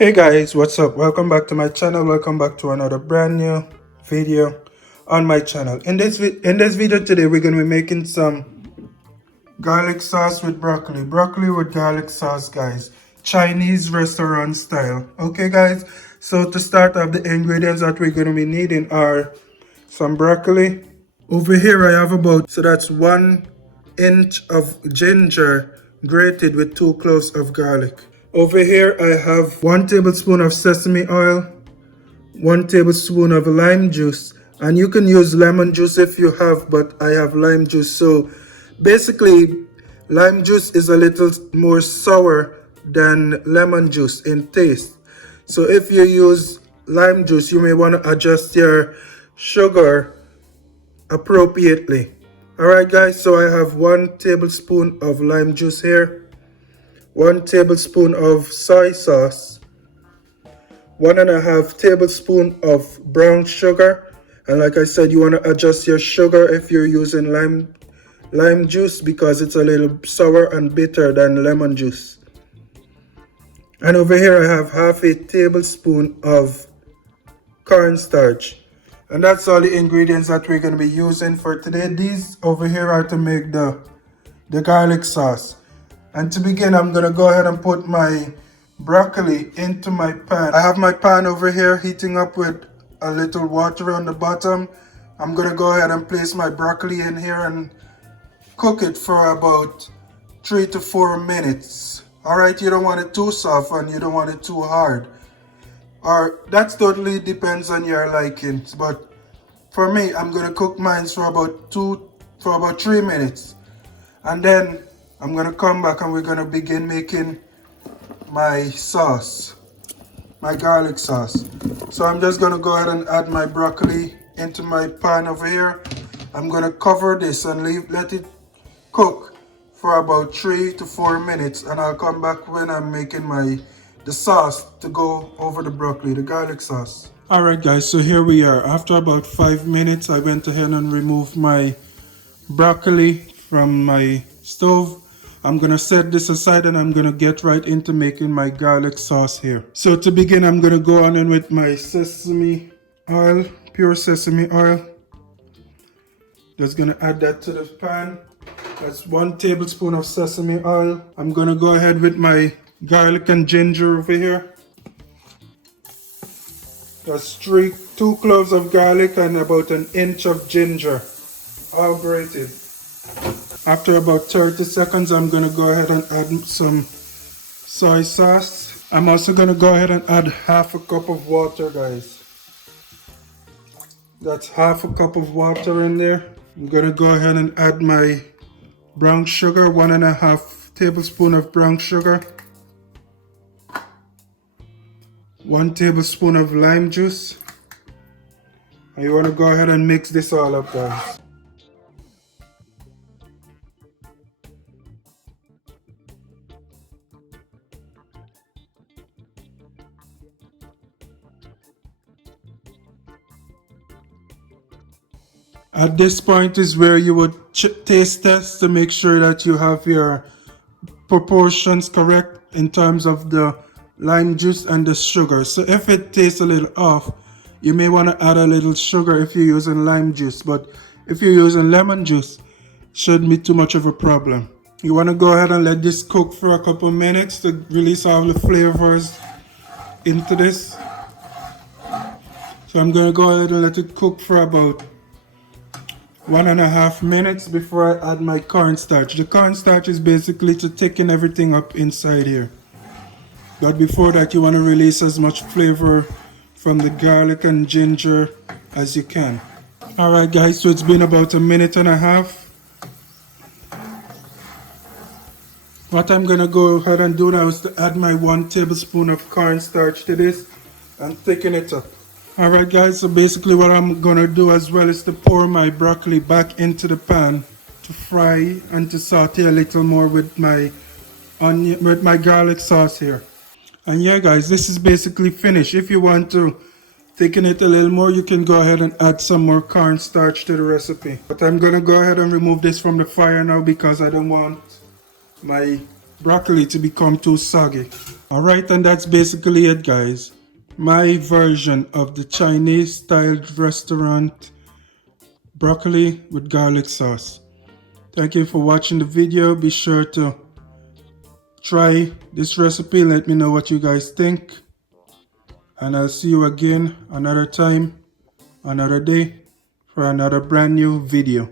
Hey guys, what's up? Welcome back to my channel. Welcome back to another brand new video on my channel. In this video today, we're going to be making some garlic sauce with broccoli. Broccoli with garlic sauce, guys. Chinese restaurant style. Okay, guys? So to start off, the ingredients that we're going to be needing are some broccoli. Over here, I have so that's 1 inch of ginger grated with 2 cloves of garlic. Over here, I have 1 tablespoon of sesame oil, 1 tablespoon of lime juice, and you can use lemon juice if you have, but I have lime juice. So basically, lime juice is a little more sour than lemon juice in taste. So if you use lime juice, you may want to adjust your sugar appropriately. Alright guys, so I have 1 tablespoon of lime juice here, 1 tablespoon of soy sauce, 1.5 tablespoon of brown sugar, and like I said, you want to adjust your sugar if you're using lime juice because it's a little sour and bitter than lemon juice. And over here I have half a tablespoon of cornstarch. And that's all the ingredients that we're going to be using for today. These over here are to make the garlic sauce. And to begin, I'm going to go ahead and put my broccoli into my pan. I have my pan over here heating up with a little water on the bottom. I'm going to go ahead and place my broccoli in here and cook it for about 3 to 4 minutes. Alright, you don't want it too soft and you don't want it too hard. Or that's totally depends on your likings, but for me, I'm gonna cook mine for about 3 minutes, and then I'm gonna come back and we're gonna begin making my sauce, my garlic sauce. So I'm just gonna go ahead and add my broccoli into my pan over here. I'm gonna cover this and let it cook for about 3 to 4 minutes, and I'll come back when I'm making the sauce to go over the broccoli, the garlic sauce. Alright guys, so here we are. After about 5 minutes, I went ahead and removed my broccoli from my stove. I'm going to set this aside and I'm going to get right into making my garlic sauce here. So to begin, I'm going to go on in with my sesame oil, pure sesame oil. Just going to add that to the pan. That's 1 tablespoon of sesame oil. I'm going to go ahead with my garlic and ginger over here. That's 2 cloves of garlic and about 1 inch of ginger, all grated. After about 30 seconds, I'm going to go ahead and add some soy sauce. I'm also going to go ahead and add half a cup of water, guys. That's half a cup of water in there. I'm going to go ahead and add my brown sugar, 1.5 tablespoon of brown sugar. 1 tablespoon of lime juice. And you want to go ahead and mix this all up, guys. At this point is where you would taste test to make sure that you have your proportions correct in terms of the lime juice and the sugar. So if it tastes a little off, you may want to add a little sugar if you're using lime juice, but if you're using lemon juice, shouldn't be too much of a problem. You want to go ahead and let this cook for a couple minutes to release all the flavors into this. So I'm going to go ahead and let it cook for about 1.5 minutes before I add my cornstarch. The cornstarch is basically to thicken everything up inside here. But before that, you want to release as much flavor from the garlic and ginger as you can. Alright guys, so it's been about 1.5 minutes. What I'm going to go ahead and do now is to add my 1 tablespoon of cornstarch to this and thicken it up. Alright guys, so basically what I'm going to do as well is to pour my broccoli back into the pan to fry and to saute a little more with my garlic sauce here. And yeah guys, this is basically finished. If you want to thicken it a little more, you can go ahead and add some more cornstarch to the recipe. But I'm going to go ahead and remove this from the fire now because I don't want my broccoli to become too soggy. Alright, and that's basically it, guys. My version of the Chinese styled restaurant broccoli with garlic sauce. Thank you for watching the video. Be sure to try this recipe. Let me know what you guys think. And I'll see you again another time, another day, for another brand new video.